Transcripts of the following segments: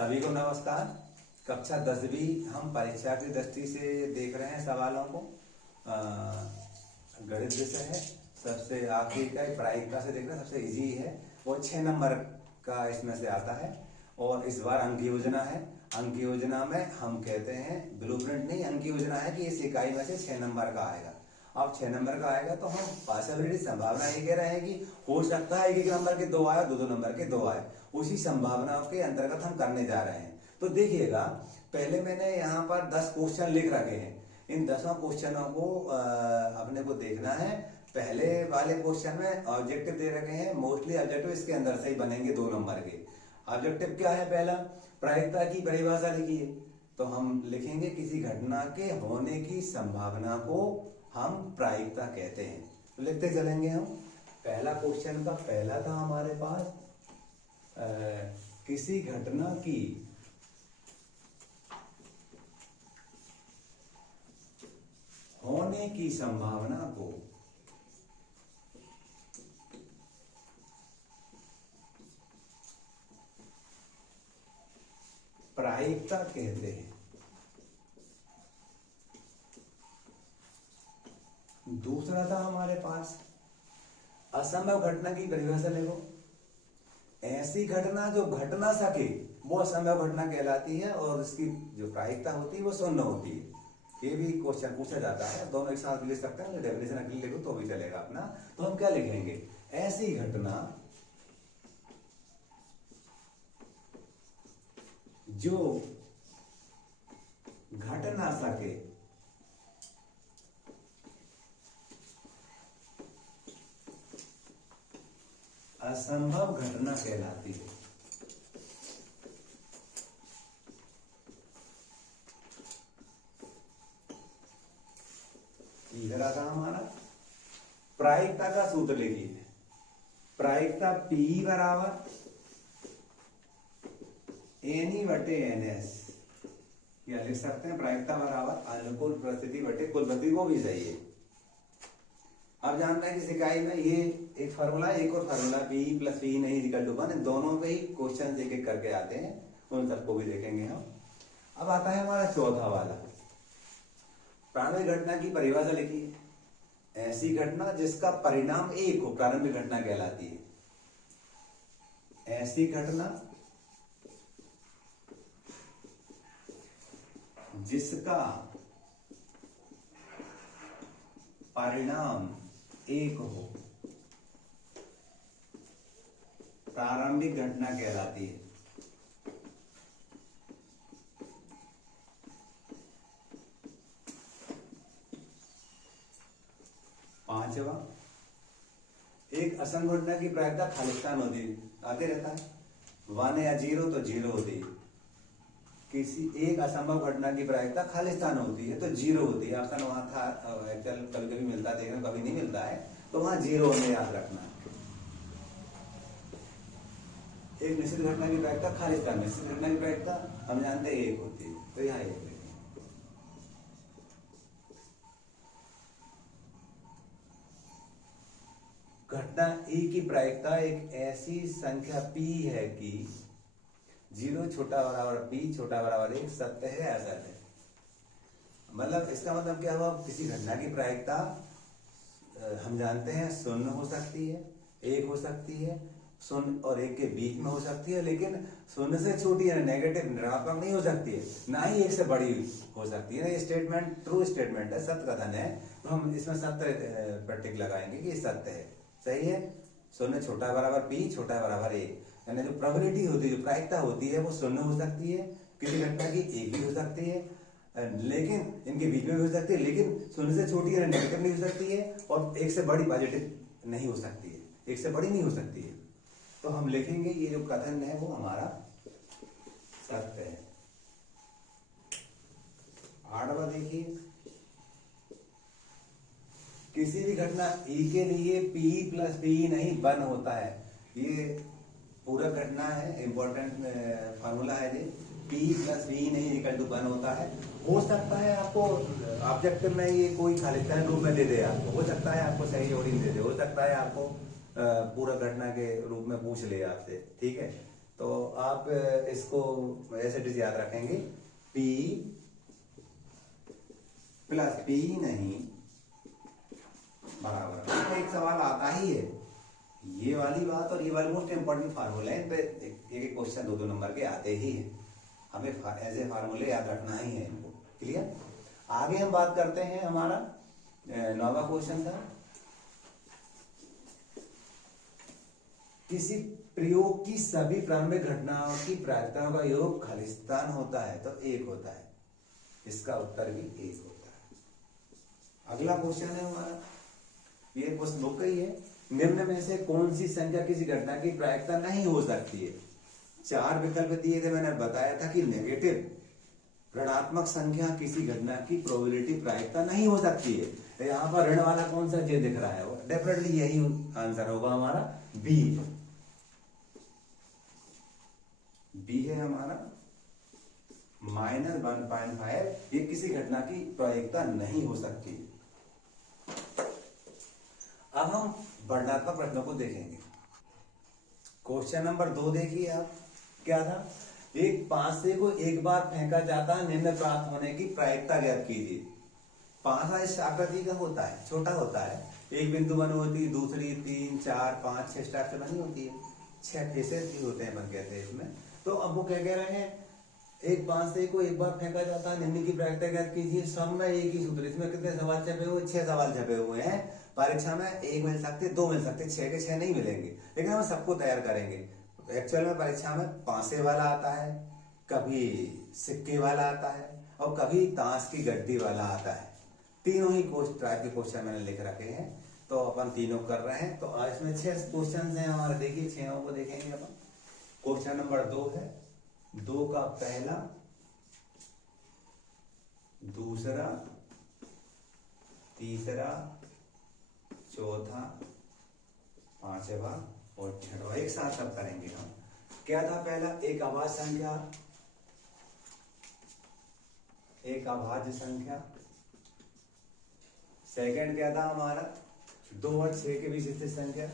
सभी को नमस्कार। कक्षा 10वीं हम परीक्षा की दृष्टि से देख रहे हैं सवालों को। गणित विषय है, सबसे आखिरी का प्रायिकता से देखना सबसे इजी है और 6 नंबर का इसमें से आता है। और इस बार अंक योजना है। अंक योजना में हम कहते हैं ब्लूप्रिंट नहीं, अंक योजना है कि इस इकाई में से 6 नंबर का आएगा। अब 6 नंबर का आएगा तो हम पॉसिबिलिटी संभावना ये कह रहे हैं कि हो सकता है एक नंबर के 2 आए, 2 नंबर के 2 आए। उसी संभावनाओं के अंतर्गत हम करने जा रहे हैं। तो देखिएगा, पहले मैंने यहाँ पर 10 क्वेश्चन लिख रखे हैं। इन 10 क्वेश्चनों को अपने को देखना है। पहले वाले क्वेश्चन में ऑब्जेक्टिव दे रखे हैं, मोस्टली ऑब्जेक्टिव इसके अंदर से ही बनेंगे 2 नंबर के। ऑब्जेक्टिव क्या है? पहला, प्रायिकता की परिभाषा लिखिए। तो हम लिखेंगे किसी घटना के होने की संभावना को हम प्रायिकता कहते हैं। तो लिखते चलेंगे हम। पहला क्वेश्चन का पहला था हमारे पास, किसी घटना की होने की संभावना को प्रायिकता कहते हैं। दूसरा था हमारे पास, असंभव घटना की परिभाषा लिखो। ऐसी घटना जो घट ना सके वो असंभव घटना कहलाती है और उसकी जो प्रायिकता होती है वो शून्य होती है। ये भी क्वेश्चन पूछा जाता है, दोनों एक साथ लिख सकते हैं। डेफिनेशन अकेले लिखो तो भी चलेगा अपना। तो हम क्या लिखेंगे? ऐसी घटना जो घट ना सके असंभव घटना कहलाती है। इधर आता हमारा प्रायिकता का सूत्र लिखिए। प्रायिकता P बराबर एनी बटे NS, या लिख सकते हैं प्रायिकता बराबर अनुकूल परिस्थिति बटे कुल परिस्थिति, वो भी सही है। अब जानना है कि इकाई में ये एक फार्मूला है, एक और फार्मूला P + P नहीं इक्वल टू 1, दोनों पे ही क्वेश्चन एक एक करके आते हैं, उन सबको भी देखेंगे हम। अब आता है हमारा चौथा वाला, प्रारंभिक घटना की परिभाषा लिखिए। ऐसी घटना जिसका परिणाम एक हो प्रारंभिक घटना कहलाती है। ऐसी घटना जिसका परिणाम एक हो प्रारंभिक घटना कहलाती है। पांचवा, एक असंभव घटना की प्रायिकता खालिस्तान होती है, आते रहता है 1 या 0 तो 0 होती है। किसी एक असंभव घटना की प्रायिकता खालिस्तान होती है तो 0 होती है। ऑप्शन वहां था, एक्चुअल कभी कभी मिलता है, देखने कभी नहीं मिलता है, तो वहां 0 हमें याद रखना है। एक निश्चित घटना की प्रायिकता खालिस्तान, निश्चित घटना की प्रायिकता हम जानते हैं 1 होती है, तो यहाँ 1 लिखेंगे। घटना E की प्रायिकता एक ऐसी संख्या P है कि 0 छोटा बराबर P छोटा बराबर 1 सत्य है या असत्य है। मतलब इसका मतलब क्या हुआ? किसी घटना की प्रायिकता हम जानते हैं 0 हो सकती है, 1 हो सकती है, 0 और 1 के बीच में हो सकती है, लेकिन 0 से छोटी है, नेगेटिव ऋणात्मक नहीं हो सकती है, ना ही 1 से बड़ी हो सकती है। ये स्टेटमेंट ट्रू स्टेटमेंट है, सत्य कथन है, तो हम इसमें सत्य पर टिक लगाएंगे कि सत्य है, सही है। 0 छोटा बराबर P छोटा बराबर 1, यानी जो प्रोबेबिलिटी होती है, जो प्रायिकता होती है वो 0 हो सकती है, किसी घटना की 1 भी हो सकती है, लेकिन इनके बीच में भी हो सकती है, लेकिन 0 से छोटी है, नेगेटिव नहीं हो सकती है, और 1 से बड़ी पॉजिटिव नहीं हो सकती है, 1 से बड़ी नहीं हो सकती है। तो हम लिखेंगे ये जो कथन है वो हमारा सत्य है। 8वां देखिए, किसी भी घटना E के लिए P + P नहीं 1 होता है। ये पूरा घटना है, इंपॉर्टेंट फार्मूला है ये। P + P नहीं इक्वल टू 1 होता है। हो सकता है आपको ऑब्जेक्टिव में ये कोई खालिस्तान रूप में दे दे, आपको हो सकता है आपको सही जोड़ी दे दे, हो सकता है आपको पूरा घटना के रूप में पूछ ले आपसे, ठीक है। तो आप इसको ऐसे डिज याद रखेंगे, P प्लस P नहीं बराबर, तो एक सवाल आता ही है ये वाली बात, और ये वाली मोस्ट इंपॉर्टेंट फार्मूला है, इन पे एक क्वेश्चन 2-2 नंबर के आते ही है, हमें ऐसे फार्मूले याद रखना ही है इनको। क्लियर? आगे हम बात करते हैं, हमारा 9वां क्वेश्चन था, किसी प्रयोग की सभी प्रारंभिक घटनाओं की प्रायिकताओं का योग खालिस्तान होता है तो 1 होता है, इसका उत्तर भी 1 होता है। अगला क्वेश्चन है हमारा, ये क्वेश्चन बुक का ही है, निम्न में से कौन सी संख्या किसी घटना की प्रायिकता नहीं हो सकती है? 4 विकल्प दिए थे, मैंने बताया था कि नेगेटिव ऋणात्मक संख्या किसी घटना की प्रोबेबिलिटी प्रायिकता नहीं हो सकती है। यहाँ पर ऋण वाला कौन सा जे दिख रहा है, वो डेफिनेटली यही आंसर होगा हमारा, बी। बी है हमारा -1.5, ये किसी घटना की प्रायिकता नहीं हो सकती। अब हम वर्णनात्मक प्रश्नों को देखेंगे। क्वेश्चन नंबर 2 देखिए आप, क्या था, एक पांसे को एक बार फेंका जाता है, निम्न प्राप्त होने की प्रायिकता ज्ञात कीजिए। पांसा इस आकृति का होता है, छोटा होता है, एक बिंदु बनी होती है, दूसरी 3, 4, 5, 6 स्टार से बनी होती है, 6 फेसेस भी होते हैं बन कहते हैं इसमें। तो अब वो क्या कह रहे हैं, एक पांसे को एक बार फेंका जाता है, निम्न की प्रायिकता ज्ञात कीजिए। सब में एक ही सूत्र, इसमें कितने सवाल छपे हुए, 6 सवाल छपे हुए हैं। परीक्षा में 1 मिल सकते, 2 मिल सकते, 6 के 6 नहीं मिलेंगे, लेकिन हम सबको तैयार करेंगे। एक्चुअल में परीक्षा में पांसे वाला आता है, कभी सिक्के वाला आता है, और कभी ताश की गड्डी वाला आता है। तीनों ही टाइप के क्वेश्चन मैंने लिख रखे हैं, तो अपन तीनों कर रहे हैं। तो आज इसमें 6 क्वेश्चन हैं हमारे, देखिए 6 को देखेंगे अपन। क्वेश्चन नंबर 2 है, 2 का पहला, दूसरा, तीसरा, चौथा, 5वां और 6वां एक साथ सब करेंगे हम। क्या था पहला, एक अभाज्य संख्या, एक अभाज्य संख्या। सेकंड क्या था हमारा, 2 और 6 के बीच स्थित संख्या,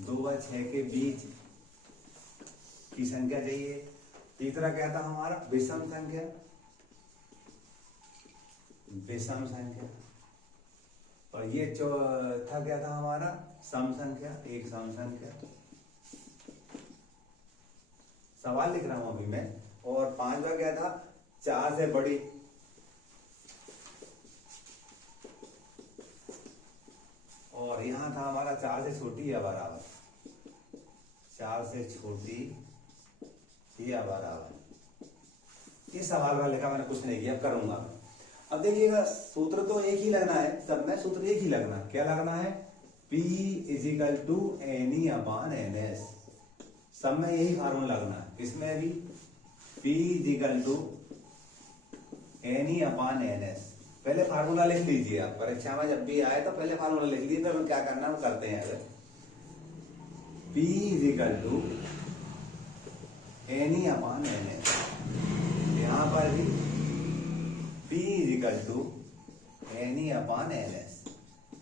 2 और 6 के बीच की संख्या चाहिए। तीसरा क्या था हमारा, विषम संख्या, विषम संख्या। और ये चौथा क्या था हमारा, सम संख्या, एक सम संख्या। सवाल लिख रहा हूं अभी मैं। और 5वां क्या था, 4 से बड़ी, और यहां था हमारा 4 से छोटी या बराबर, 4 से छोटी या बराबर। ये सवाल वाला लिखा मैंने, कुछ नहीं किया, करूंगा। अब देखिएगा, सूत्र तो एक ही लगना है, सब में सूत्र एक ही लगना। क्या लगना है, P = NE/NS, सब में यही फार्मूला लगना है। इसमें भी P = NE/NS। पहले फार्मूला लिख लीजिए आप, परीक्षा में जब भी आए तो पहले फार्मूला लिख लीजिए, फिर क्या करना है करते हैं। अगर P = NE/NS, यहां पर भी P = NE/NS।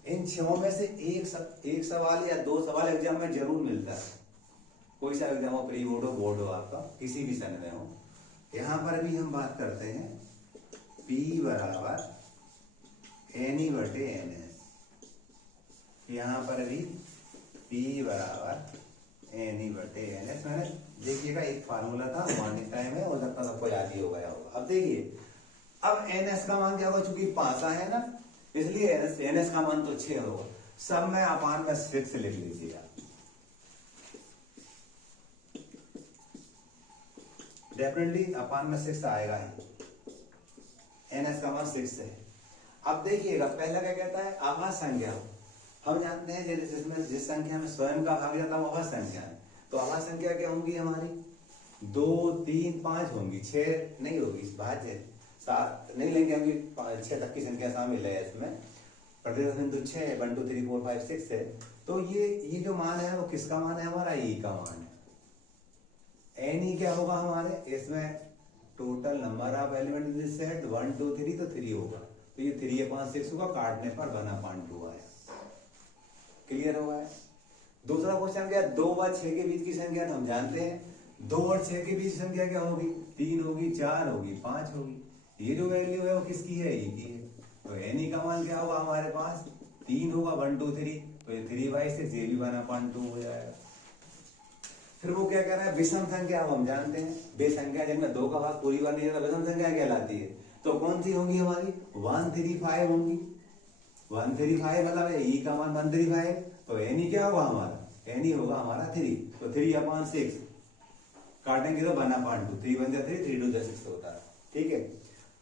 इन 6 में से एक सवाल या 2 सवाल एग्जाम में जरूर मिलता है, कोई सा एग्जाम हो, प्री बोर्ड हो, बोर्ड हो, आपका किसी भी सन में हो। यहां पर भी हम बात करते हैं P = NE/NS, यहां पर भी P = NE/NS। मैंने देखिएगा एक फार्मूला था, मॉर्निंग टाइम है, हो सकता है सबको याद ही हो गया होगा। अब देखिए, अब NS का मान क्या होगा, चूंकि 5 है ना, इसलिए NS का मान तो 6 होगा। सब में अपान में 6 लिख लीजिएगा, डेफिनेटली अपान में 6 आएगा ही। NS का मान 6 है। अब देखिएगा, पहला क्या कहता है, अभाज्य संख्या। हम जानते हैं जिस संख्या में स्वयं का भाग जाता है वो अभाज्य संख्या है। तो अभाज्य संख्या क्या होंगी हमारी, 2, 3, 5 होंगी, 6 नहीं होगी, भाज्य 7 नहीं लेंगे, हम 6 तक की संख्या शामिल है इसमें। प्रतिशत बिंदु 6, 1 2 3 4 5 6 है। तो ये जो मान है वो किसका मान है हमारा, ई का मान है। NE क्या होगा हमारे, इसमें total number of element in this set 1 2 3, तो 3 होगा। तो ये 3/6 होगा, काटने पर 1/2 आया। क्लियर हुआ है। दूसरा क्वेश्चन क्या, 2 व 6 के बीच की संख्या, तो हम जानते हैं 2 और 6 के बीच संख्या क्या होगी? 3 होगी, 4 होगी, 5 होगी। ये जो वैल्यू है वो किसकी है? ई की है। तो एनी का मान क्या होगा हमारे पास? 3 होगा, 1 2 3, तो ये 3/6 ये भी 1/2 हो जाएगा। फिर वो क्या कह रहा है? विषम संख्या हम जानते हैं, वे संख्या जिनमें 2 का भाग पूरी बार नहीं जाता विषम संख्या कहलाती है। तो कौन सी होंगी हमारी? 135 होंगी। 135 मतलब ई का मान 135, तो एनी क्या होगा हमारा? एनी होगा हमारा 3, तो 3/6 काटेंगे तो 1/2, 3 बन जाते 3 2 6 होता है। ठीक है,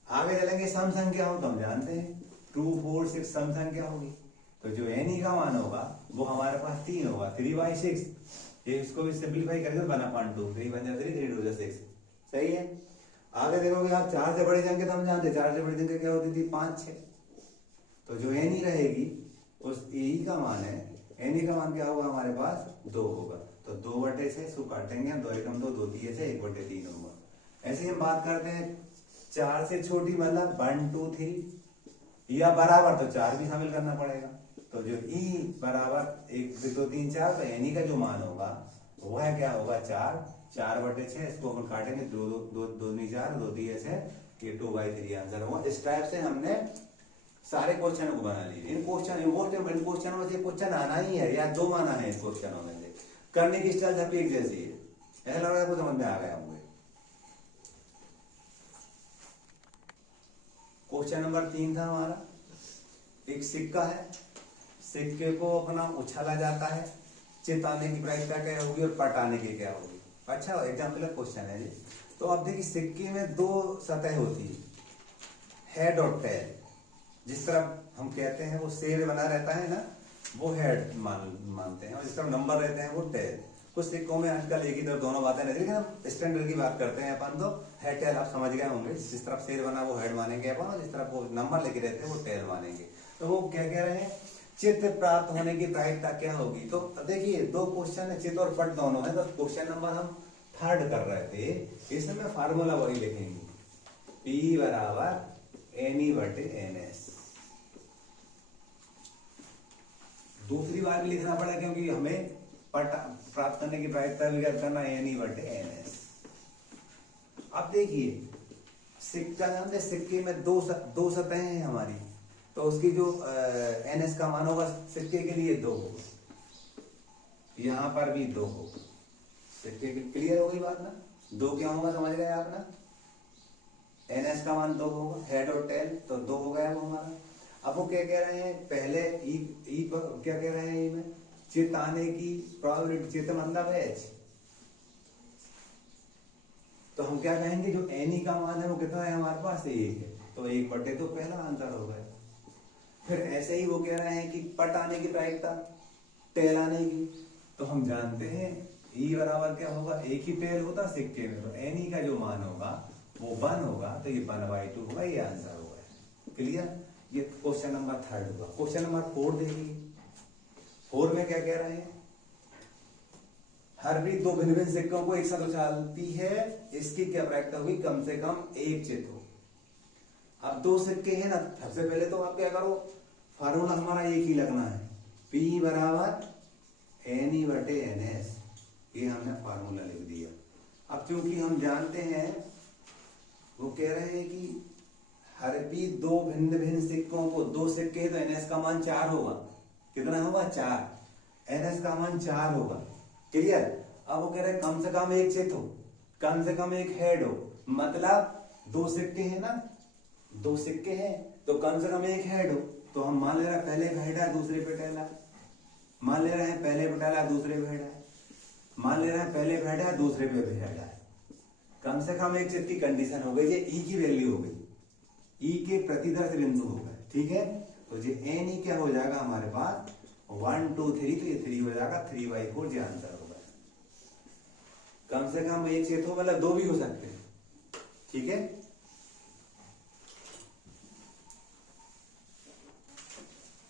आगे चलेंगे सम संख्या हो तो हम जानते हैं 2 4 6 सम संख्या होगी। तो जो एनी का मान होगा वो हमारे पास 3 होगा, 3/6। ये इसको भी सिंपलीफाई करके 1/2, 3 बन जाते 3 2 6। सही है। आगे देखोगे आप 4 से बड़ी संख्या तो हम जानते हैं 4 से बड़ी संख्या क्या होती थी? 5 6। तो जो एनी रहेगी उस ई का मान है, एनी का मान क्या होगा हमारे पास? 2 होगा। तो 2/6 इसको काटेंगे हम, 2 एकम 2, 2 3 से 1/3 होगा। ऐसे ही हम बात करते हैं 4 से छोटी मतलब 1 2 3 या बराबर, तो 4 भी शामिल करना पड़ेगा। तो जो ई बराबर 1 2 3 4, तो एनी का जो मान होगा वो है क्या होगा? 4। 4/6 इसको अपन काटेंगे 2 2 2 2 4, 2 3 से ये 2/3 आंसर होगा। इस टाइप से हमने सारे क्वेश्चनों को बना लिए। इन क्वेश्चनों में से क्वेश्चन आना ही है या 2 आना है। इन क्वेश्चनों में से करने की स्टाइल सबकी एक जैसी है। ऐसा लग रहा है आपको समझ में आ गया होंगे। क्वेश्चन नंबर 3 था हमारा, एक सिक्का है, सिक्के को अपना उछाला जाता है, चिताने की प्रायिकता क्या होगी और पटाने की क्या होगी? अच्छा एग्जाम्पल क्वेश्चन है जी। तो अब देखिए सिक्के में 2 सतह होती है, हेड और टेल। जिस तरह हम कहते हैं वो शेर बना रहता है ना, वो हेड मानते हैं, और जिस तरह नंबर रहते हैं वो टेल। कुछ सिक्कों में आजकल एक ही तरफ दोनों बातें रहती है, लेकिन हम स्टैंडर्ड की बात करते हैं अपन, तो हेड टेल आप समझ गए होंगे। जिस तरफ शेर बना वो हेड मानेंगे अपन, और जिस तरफ वो नंबर लेके रहते हैं वो टेल मानेंगे। तो वो क्या कह रहे हैं? चित्त प्राप्त होने की प्रायिकता क्या होगी? तो देखिए 2 क्वेश्चन है, चित्त और पट दोनों है। तो क्वेश्चन नंबर हम 3 कर रहे थे, इसमें फार्मूला वही लिखेंगे, P = NE/NS। दूसरी बार भी लिखना पड़ा क्योंकि हमें पट प्राप्त करने की प्रायिकता भी ज्ञात करना है, NE/NS। अब देखिए सिक्का जानते, सिक्के में दो सतहें हैं हमारी, तो उसकी जो NS का मान होगा सिक्के के लिए 2 होगा, यहां पर भी 2 होगा। सिक्के की क्लियर हो गई बात ना? 2 क्या होगा समझ गए आप ना? NS का मान 2 होगा, हेड और टेल, तो 2 हो गया वो हमारा। अब वो क्या कह रहे हैं? पहले ई पर क्या कह रहे हैं? ई में चित आने की प्रोबेबिलिटी, चित मतलब है H। तो हम क्या कहेंगे? जो एनी का मान है वो कितना है हमारे पास? 1 है, तो 1/2 पहला आंसर हो गया। फिर ऐसे ही वो कह रहे हैं कि पट आने की प्रायिकता, टेल आने की, तो हम जानते हैं ई बराबर क्या होगा? एक ही टेल होता सिक्के में, तो एनी का जो मान होगा वो 1 होगा, तो ये 1/2 होगा, ये आंसर होगा। क्लियर? ये क्वेश्चन नंबर 3 होगा। क्वेश्चन नंबर 4 देखिए। 4 में क्या कह रहे हैं? हर भी 2 भिन्न भिन्न सिक्कों को एक साथ उछालती है, इसकी क्या प्रायिकता होगी? कम से कम 1 चित हो। अब 2 सिक्के हैं ना, सबसे पहले तो आप क्या करो, फार्मूला हमारा एक ही लगना है, P = NE/NS। ये हमने फार्मूला लिख दिया। अब क्योंकि हम जानते हैं, वो कह रहे हैं कि हर भी 2 भिन्न भिन्न सिक्कों को, 2 सिक्के हैं तो NS का मान 4 होगा। कितना होगा? 4। NS का मान 4 होगा। क्लियर? अब वो कह रहे हैं कम से कम 1 चित हो, कम से कम 1 हेड हो, मतलब 2 सिक्के हैं ना, 2 सिक्के हैं तो कम से कम 1 हेड हो। तो हम मान ले रहे हैं पहले पे हेड है दूसरे पे टेल है, मान ले रहे हैं पहले पे टेल है दूसरे पे हेड है, मान ले रहे हैं पहले पे हेड है दूसरे पे भी हेड है। कम से कम 1 चित की कंडीशन हो गई, ये ई की वैल्यू हो गई, ई के प्रतिदर्श बिंदु हो गए। ठीक है, तो ये एन ई क्या हो जाएगा हमारे पास 1 2 3, तो ये 3 हो जाएगा, 3/4 ये आंसर होगा। कम से कम 1 चित हो, मतलब 2 भी हो सकते हैं। ठीक है,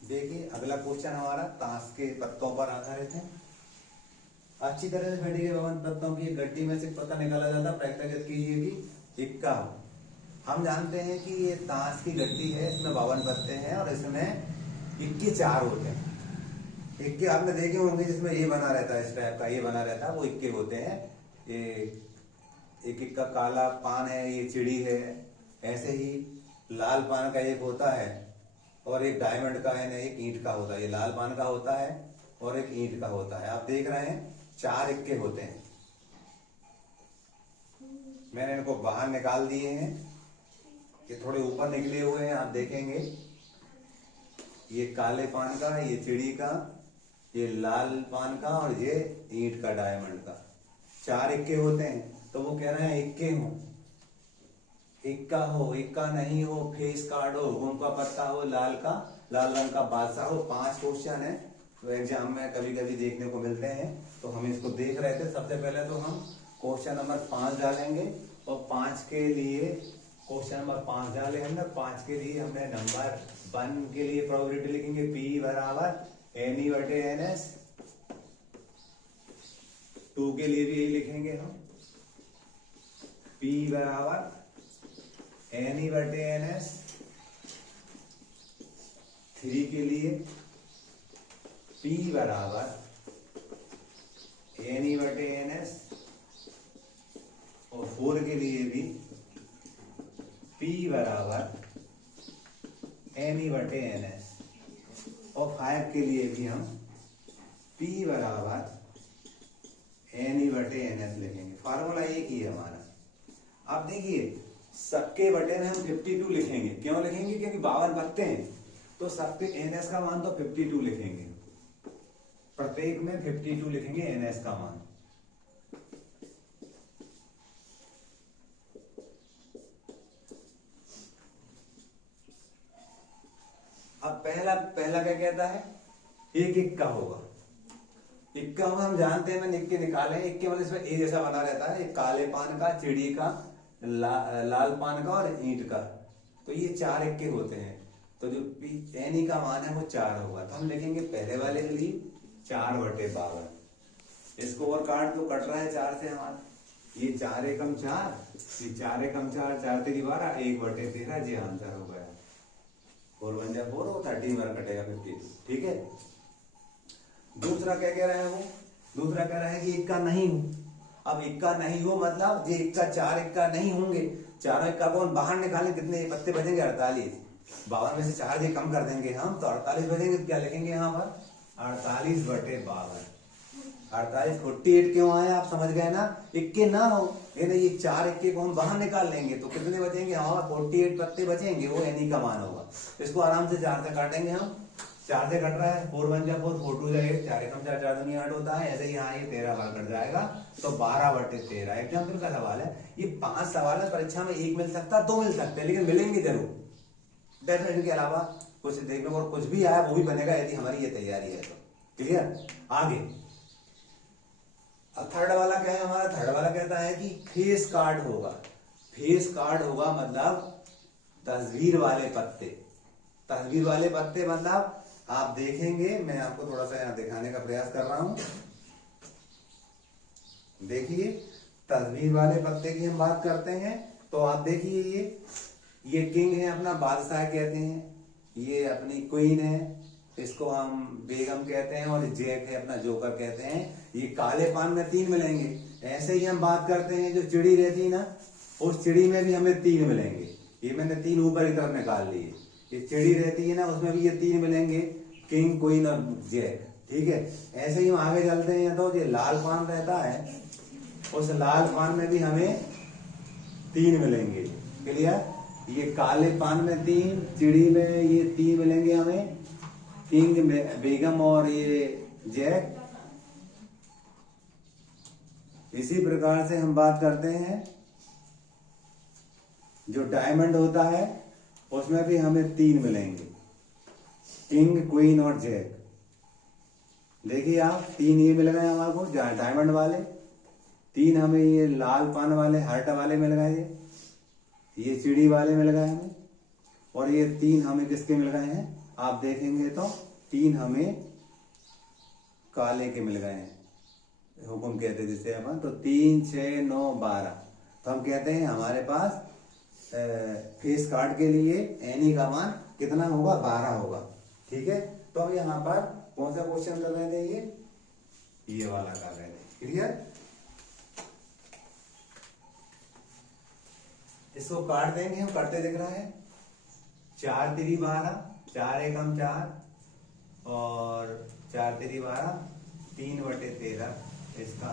देखिए अगला क्वेश्चन हमारा ताश के पत्तों पर आधारित है। अच्छी तरह से फटे गए पत्तों की गड्डी में से पत्ता निकाला जाता, प्रैक्टिकल कीजिए कि इक्का। हम जानते हैं कि ये ताश की गड्डी है, इसमें 52 पत्ते हैं और इसमें इक्के 4 होते हैं। इक्के आपने देखे होंगे जिसमें ये बना रहता है, इस टाइप का ये बना रहता है, वो इक्के होते हैं। ये एक एक का काला पान है, ये चिड़ी है। ऐसे ही लाल पान का एक होता है और एक डायमंड का है ना, एक ईंट का होता है। ये लाल पान का होता है और एक ईंट का होता है। आप देख रहे हैं 4 इक्के होते हैं। मैंने इनको बाहर निकाल दिए हैं, ये थोड़े ऊपर निकले हुए हैं। आप देखेंगे ये काले पान का, ये चिड़ी का, ये लाल पान का और ये ईंट का डायमंड का। 4 इक्के होते हैं। तो वो कह रहे हैं इक्के हो, इक्का हो, इक्का नहीं हो, फेस कार्ड हो, हुकुम का पत्ता हो, लाल रंग का बादशाह हो। 5 क्वेश्चन है तो एग्जाम में कभी कभी देखने को मिलते हैं। तो हम इसको देख रहे थे। सबसे पहले तो हम क्वेश्चन नंबर 5 डालेंगे और 5 के लिए क्वेश्चन नंबर 5 डाले हमने। 5 के लिए हमने नंबर 1 के लिए प्रोबेबिलिटी लिखेंगे P बराबर NE/NS। 2 के लिए भी यही लिखेंगे हम, P बराबर NE/NS। 3 के लिए P बराबर NE/NS और 4 के लिए भी P बराबर NE/NS और 5 के लिए भी हम P बराबर NE/NS लिखेंगे। फार्मूला एक ही है हमारा। अब देखिए सबके बटे में हम 52 लिखेंगे। क्यों लिखेंगे? क्योंकि 52 पत्ते हैं तो सबके NS का मान तो 52 लिखेंगे। प्रत्येक में 52 लिखेंगे NS का मान। अब पहला क्या कहता है? एक इक्का होगा। इक्का होगा हम जानते हैं, मैंने इक्के निकाले। इक्के मतलब इसमें ए जैसा बना रहता है। एक काले पान का, चिड़ी का, लाल पान का और ईंट का। तो ये 4 इक्के होते हैं। तो जो एनी का मान है वो 4 होगा। तो हम लिखेंगे पहले वाले के लिए 4/52। इसको और काट दो, कट रहा है 4 से हमारा। ये 4 एकम 4, ये 4 एकम 4, 4 3 12, 1/13। ये आंसर हो गया। 4 1 जा 4 और 13 बार कटेगा 52। ठीक है। दूसरा क्या कह रहे हैं वो? दूसरा कह रहे हैं कि इक्का नहीं हो। अब इक्का नहीं हो मतलब ये इक्का 4 इक्का नहीं होंगे। 4 इक्का को हम बाहर निकालें, कितने पत्ते बचेंगे? 48। 52 में से 4 ये कम कर देंगे हम तो 48 बचेंगे। क्या लिखेंगे यहाँ पर? 48/52। 48 48 क्यों आया आप समझ गए ना? इक्के ना हो, ये 4 इक्के को हम बाहर निकाल लेंगे तो कितने बचेंगे? हमारा 48 पत्ते बचेंगे। वो एनी का मान होगा। इसको आराम से 4 से काटेंगे हम। 4 से कट रहा है। 4 1 जा 4, 4 2 जा 8, 4 एकम 4, 4 दूनी 8 होता है। ऐसे ही यहाँ ये 13 बार कट जाएगा तो 12/13। एग्जाम्पल का सवाल है। ये 5 सवाल है। परीक्षा में 1 मिल सकता है, 2 मिल सकते हैं, लेकिन मिलेंगे जरूर। डेफिनेटली के अलावा कुछ देखने को और कुछ भी आया वो भी बनेगा यदि हमारी ये तैयारी है तो। क्लियर? आगे थर्ड वाला क्या है हमारा? थर्ड वाला कहता है कि फेस कार्ड होगा। फेस कार्ड होगा मतलब तस्वीर वाले पत्ते। तस्वीर वाले पत्ते मतलब आप देखेंगे, मैं आपको थोड़ा सा यहाँ दिखाने का प्रयास कर रहा हूं। देखिए तस्वीर वाले पत्ते की हम बात करते हैं तो आप देखिए ये किंग है, अपना बादशाह कहते हैं। ये अपनी क्वीन है, इसको हम बेगम कहते हैं। और जैक है, अपना जोकर कहते हैं। ये काले पान में 3 मिलेंगे। ऐसे ही हम बात करते हैं जो चिड़ी रहती है ना, उस चिड़ी में भी हमें 3 मिलेंगे। ये मैंने 3 ऊपर की तरफ निकाल लिए। ये चिड़ी रहती है ना, उसमें भी ये 3 मिलेंगे, किंग, क्वीन और जैक। ठीक है। ऐसे ही हम आगे चलते हैं तो ये लाल पान रहता है, उस लाल पान में भी हमें 3 मिलेंगे। क्लियर? ये काले पान में 3, चिड़ी में ये 3 मिलेंगे हमें, किंग, बेगम और ये जैक। इसी प्रकार से हम बात करते हैं जो डायमंड होता है उसमें भी हमें 3 मिलेंगे, किंग, क्वीन और जैक। देखिए आप 3 ये मिल गए हमारे को डायमंड वाले, 3 हमें ये लाल पान वाले हार्ट वाले मिल गए, ये चिड़ी वाले मिल गए हमें, और ये 3 हमें किसके मिल गए हैं? आप देखेंगे तो 3 हमें काले के मिल गए हैं, हुक्म कहते जिसे अपन। तो 3 6 9 12। तो हम कहते हैं हमारे पास फेस कार्ड के लिए एनी का मान कितना होगा? 12 होगा। ठीक है। तो हम यहाँ पर कौन सा क्वेश्चन कर रहे थे? ये वाला कर रहे थे। क्लियर? इसको काट देंगे हम, करते दिख रहा है 4 तिरी 12, 4 एकम 4 और 4 तिरी 12, 3/13 इसका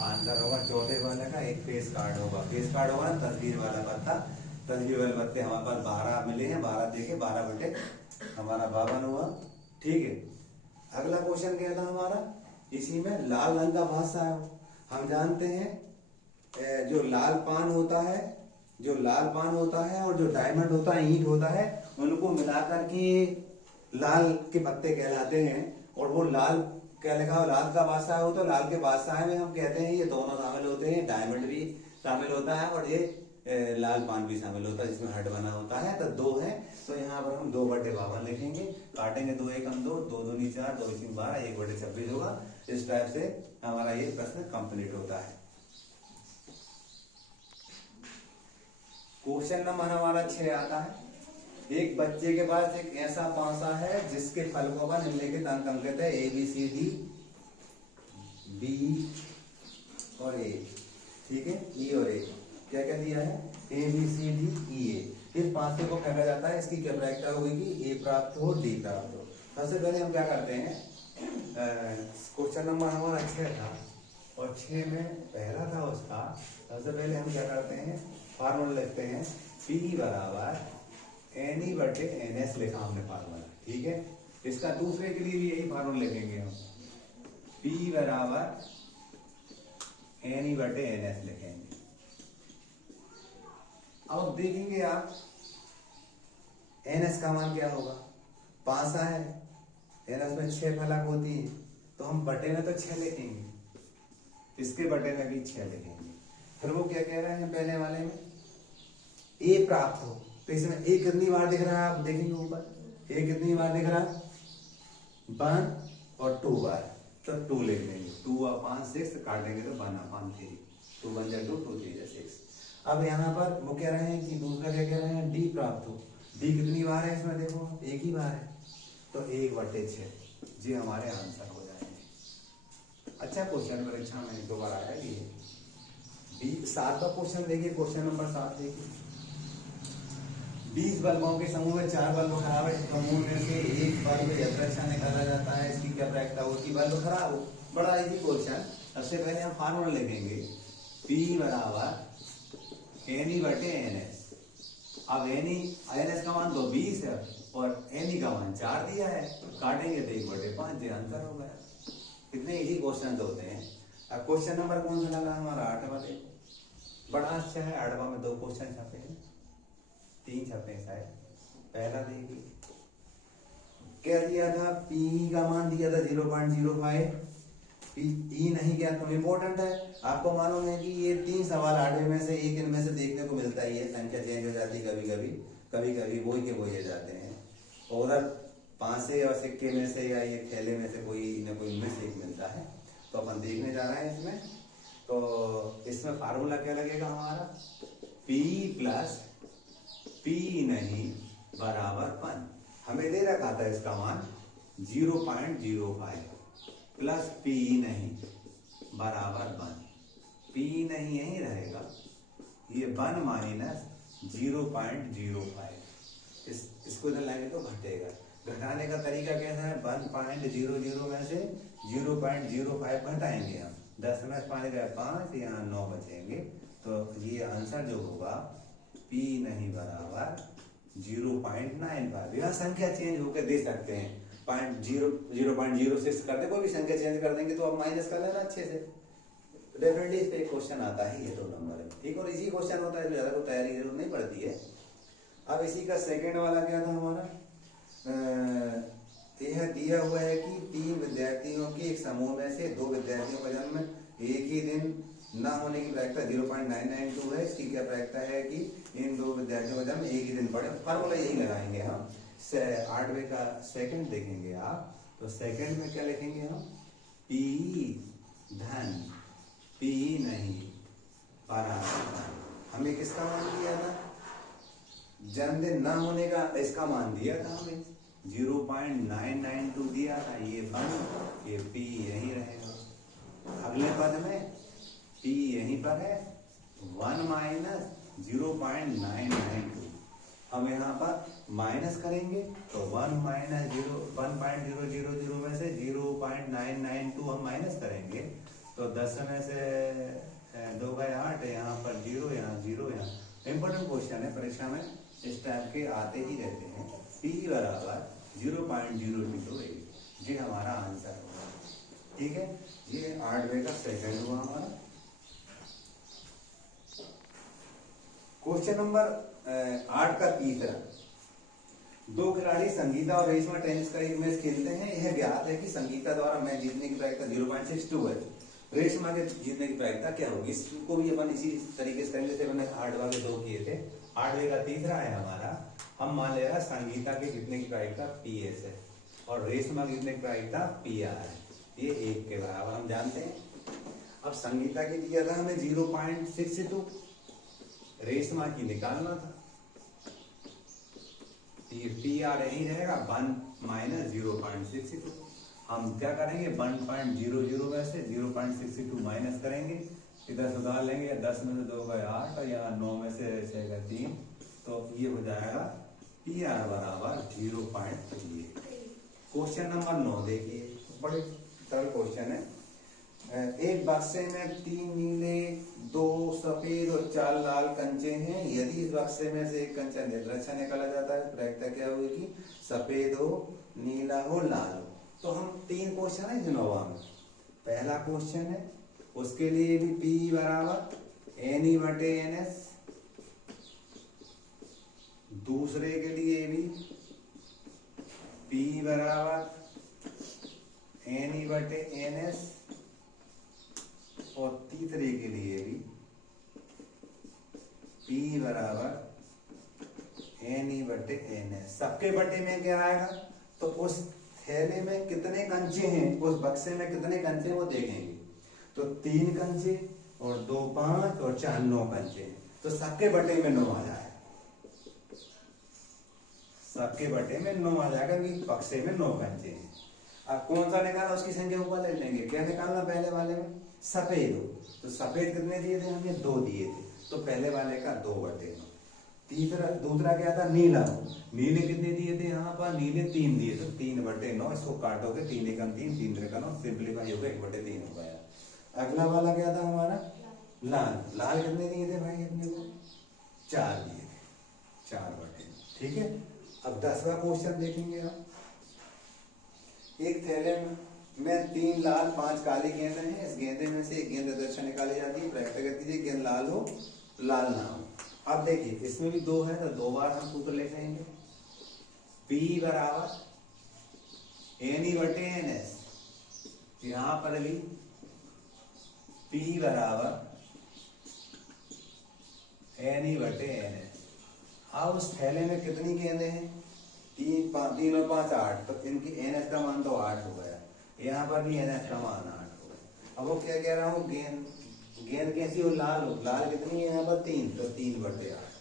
आंसर होगा। चौथे वाले का एक फेस कार्ड होगा, फेस कार्ड होगा ना तस्वीर वाला पत्ता, तस्वीर वाले पत्ते हमारे पास 12 मिले हैं, 12 देखे 12 हमारा 52 हुआ। ठीक है, अगला क्वेश्चन क्या था हमारा, इसी में लाल रंग का भाषा है। हम जानते हैं जो लाल पान होता है, जो लाल पान होता है और जो डायमंड होता है, ईंट होता है, उनको मिलाकर के लाल के पत्ते कहलाते हैं। और वो लाल क्या लिखा हो, लाल का बादशाह हो, तो लाल के बादशाह में हम कहते हैं ये दोनों शामिल होते हैं, डायमंड भी शामिल होता है और ये लाल पान भी शामिल होता है जिसमें हट बना होता है। तो 2 है, तो यहाँ पर हम 2/52 लिखेंगे, काटेंगे 2 एकम 2, 2 दूनी 4, 2 तीन 12, 1/26 होगा। इस टाइप से हमारा ये प्रश्न कंप्लीट होता है। क्वेश्चन नंबर हमारा 6 आता है। एक बच्चे के पास एक ऐसा पासा है जिसके फलकों पर निम्नलिखित अंक अंकित है, ABCD B और A। ठीक है, E और A क्या क्या दिया है, ABCD EA। इस पासे को फेंका जाता है, इसकी क्या प्रायिकता होगी कि A प्राप्त हो D प्राप्त हो। सबसे पहले हम क्या करते हैं, क्वेश्चन नंबर हमारा 6 था और 6 में पहला था उसका। सबसे पहले हम क्या करते हैं, फार्मूला लिखते हैं, P बराबर NE/NS लिखा हमने फार्मूला। ठीक है, इसका दूसरे के लिए भी यही फार्मूला लिखेंगे हम, P बराबर NE/NS लिखेंगे। अब देखेंगे आप NS का मान क्या होगा, पासा है, NS में 6 फलक होती है, तो हम बटे में तो 6 लिखेंगे, इसके बटे में भी 6 लिखेंगे। फिर वो क्या कह रहे हैं पहले वाले में, A प्राप्त हो, तो इसमें A कितनी बार दिख रहा है, आप देखेंगे ऊपर A कितनी बार दिख रहा है, 1 और 2 बार, तो 2 लिख लेंगे। 2 और 5 6, काटेंगे तो 1 और 5 3, 2 1 जा 2, 2 3 जा 6। अब यहाँ पर वो कह रहे हैं कि दूसरा क्या कह रहे हैं, D प्राप्त हो। D कितनी बार है इसमें, देखो एक ही बार है, तो 1/6 जी हमारे आंसर हो जाएंगे। अच्छा क्वेश्चन परीक्षा में 2 बार आया ये। 7वां क्वेश्चन देखिए, क्वेश्चन नंबर 7 देखिए। 20 बल्बों के समूह में 4 बल्ब खराब है, समूह में से एक बल्ब यथाच्छा निकाला जाता है, इसकी क्या प्रायिकता होगी, बल्ब खराब हो। बड़ा इजी क्वेश्चन। सबसे पहले हम फार्मूला लिखेंगे, P बराबर NE/NS। अब NS का मान तो 20 है और NE का मान 4 दिया है, काटेंगे तो 1/5 ये आंसर हो गया। कितने इजी क्वेश्चन होते हैं। अब क्वेश्चन नंबर कौन सा लगा हमारा, 8वां देखो, बड़ा अच्छा है। 8वां में 2 क्वेश्चन छपे हैं, 3 छपे हैं शायद। पहला देखिए क्या दिया था, P का मान दिया था 0.05, E नहीं किया तो इम्पोर्टेंट है। आपको मालूम है कि ये 3 सवाल 8वें में से एक इनमें से देखने को मिलता ही है, संख्या चेंज हो जाती कभी कभी वही के वही जाते हैं। और उधर पांसे और सिक्के में से या ये थैले में से कोई न कोई इनमें से एक मिलता है, तो अपन देखने जा रहे हैं इसमें। तो इसमें फार्मूला क्या लगेगा हमारा, P प्लस P नहीं बराबर 1। हमें दे रखा था इसका मान 0.05 प्लस P नहीं बराबर 1। P नहीं यही रहेगा, ये 1 माइनस 0.05। इसको इधर लाएंगे तो घटेगा। घटाने का तरीका कैसा है, 1.00 में से 0.05 घटाएंगे हम, 10 में 5 गए 5, यहाँ 9 बचेंगे। तो ये आंसर जो होगा P नहीं बराबर 0.95। यह संख्या चेंज होकर दे सकते हैं, 0.06 करते, कोई भी संख्या चेंज कर देंगे तो अब माइनस कर लेना अच्छे से। डेफिनेटली इस पे एक क्वेश्चन आता ही है, 2 नंबर है। ठीक, और इसी क्वेश्चन होता है, ज्यादा कोई तैयारी जरूरत नहीं पड़ती है। अब इसी का सेकंड वाला क्या था हमारा, यह दिया हुआ है कि 3 विद्यार्थियों के एक समूह में से 2 विद्यार्थियों का जन्म एक ही दिन ना होने की प्रायिकता 0.992 है। इसकी क्या प्रायिकता है कि इन 2 विद्यार्थियों का जन्म एक ही दिन पड़े। फार्मूला यही लगाएंगे हम। 8वें का सेकंड देखेंगे आप, तो सेकंड में क्या लिखेंगे हम, P धन P नहीं बराबर, हमें किसका मान दिया था, जन्मदिन ना होने का इसका मान दिया था हमें, 0.992 दिया था। ये 1, ये P यही रहेगा। अगले पद में P यहीं पर है, 1 माइनस 0.992। हम यहाँ पर माइनस करेंगे तो 1 माइनस 1.000 में से 0.992 हम माइनस करेंगे तो 10 में से 2 गए 8, यहाँ पर 0, यहाँ 0, यहाँ। इंपॉर्टेंट क्वेश्चन है, परीक्षा में इस टाइप के आते ही रहते हैं। P बराबर 0.028, ये हमारा आंसर होगा। ठीक है, ये 8वें का सेकंड हुआ हमारा। क्वेश्चन नंबर 8 का तीसरा। दो खिलाड़ी संगीता और रेशमा टेनिस का एक मैच खेलते हैं। यह ज्ञात है कि संगीता द्वारा मैच जीतने की प्रायिकता 0.62 है। रेशमा के जीतने की प्रायिकता क्या होगी? इसको भी अपन इसी तरीके से करेंगे जैसे हमने 8 वाले 2 किए थे। 8वें का तीसरा है हमारा। हम मान ले रहा संगीता के जीतने की प्रायिकता PS है और रेशमा की जीतने की प्रायिकता PR है। ये 1 के बराबर हम जानते हैं। अब संगीता की दिया था हमें 0.62, रेशमा की निकालना था। PR यही रहेगा 1 माइनस 0.62। हम क्या करेंगे 1.00 में से 0.62 माइनस करेंगे, इधर सुधार लेंगे। 10 में से 2 गए 8 और यहाँ 9 में से 6 गए 3, तो ये हो जाएगा PR बराबर 0.38। क्वेश्चन नंबर 9 देखिए, बड़े सरल क्वेश्चन है। एक बक्से में 3 नीले, 2 सफेद और 4 लाल कंचे हैं। यदि इस बक्से में से एक कंचा निर्लक्ष्य निकाला जाता है, प्रायिकता क्या होगी? सफेद हो, नीला हो, लाल हो। तो हम 3 क्वेश्चन है जिनोवा में। पहला क्वेश्चन है, उसके लिए भी P बराबर NE/NS। दूसरे के लिए भी P बराबर NE/NS और तीसरे के लिए भी P बराबर NE/NS। सबके बटे में क्या आएगा? तो उस थैले में कितने कंचे हैं, उस बक्से में कितने कंचे वो देखेंगे। तो 3 कंचे और 2 5 और 4 9 कंचे हैं। तो सबके बटे में 9 आ जाएगा। सबके बटे में 9 आ जाएगा कि बक्से में 9 कंचे हैं। अब कौन सा निकाला उसकी संख्या ऊपर ले लेंगे। क्या निकालना पहले वाले में? सफेद हो। तो सफेद कितने दिए थे हमने? 2 दिए थे, तो पहले वाले का 2/9। दूसरा क्या था? नीला हो। नीले कितने दिए थे यहाँ पर? नीले 3 दिए थे, 3/9। इसको काटोगे 3 एकम 3, 3 त्रिका 9, सिंप्लीफाई हो गया 1/3 हो गया। अगला वाला क्या था हमारा? लाल। लाल कितने दिए थे भाई अपने को? 4 दिए थे, 4/9। ठीक है। अब 10वां क्वेश्चन देखेंगे हम। एक थैले में 3 लाल 5 काली गेंद हैं। इस गेंदे में से एक गेंद दक्षिण निकाली जाती है। प्रायिकता कहती है गेंद लाल हो, लाल ना हो। अब देखिए इसमें भी 2 है तो 2 बार हम सूत्र लिखेंगे। P बराबर NE/NS। यहां पर भी P बराबर NE/NS। अब उस थैले में कितनी गेंदें हैं? 3 और 5 8, तो इनकी NS का मान तो 8 हो गया। यहाँ पर भी NS का मान 8 हो गया। अब वो क्या कह रहा हूँ, गेंद कैसी हो? लाल हो। लाल कितनी है यहाँ पर? 3, तो 3/8।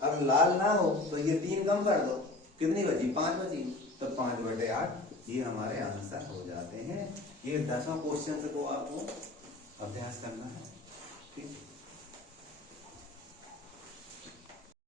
अब लाल ना हो तो ये 3 कम कर दो, कितनी बची? 5 बची, तो 5/8। ये हमारे आंसर हो जाते हैं। ये 10वां क्वेश्चन को आपको अभ्यास करना है। ठीक है।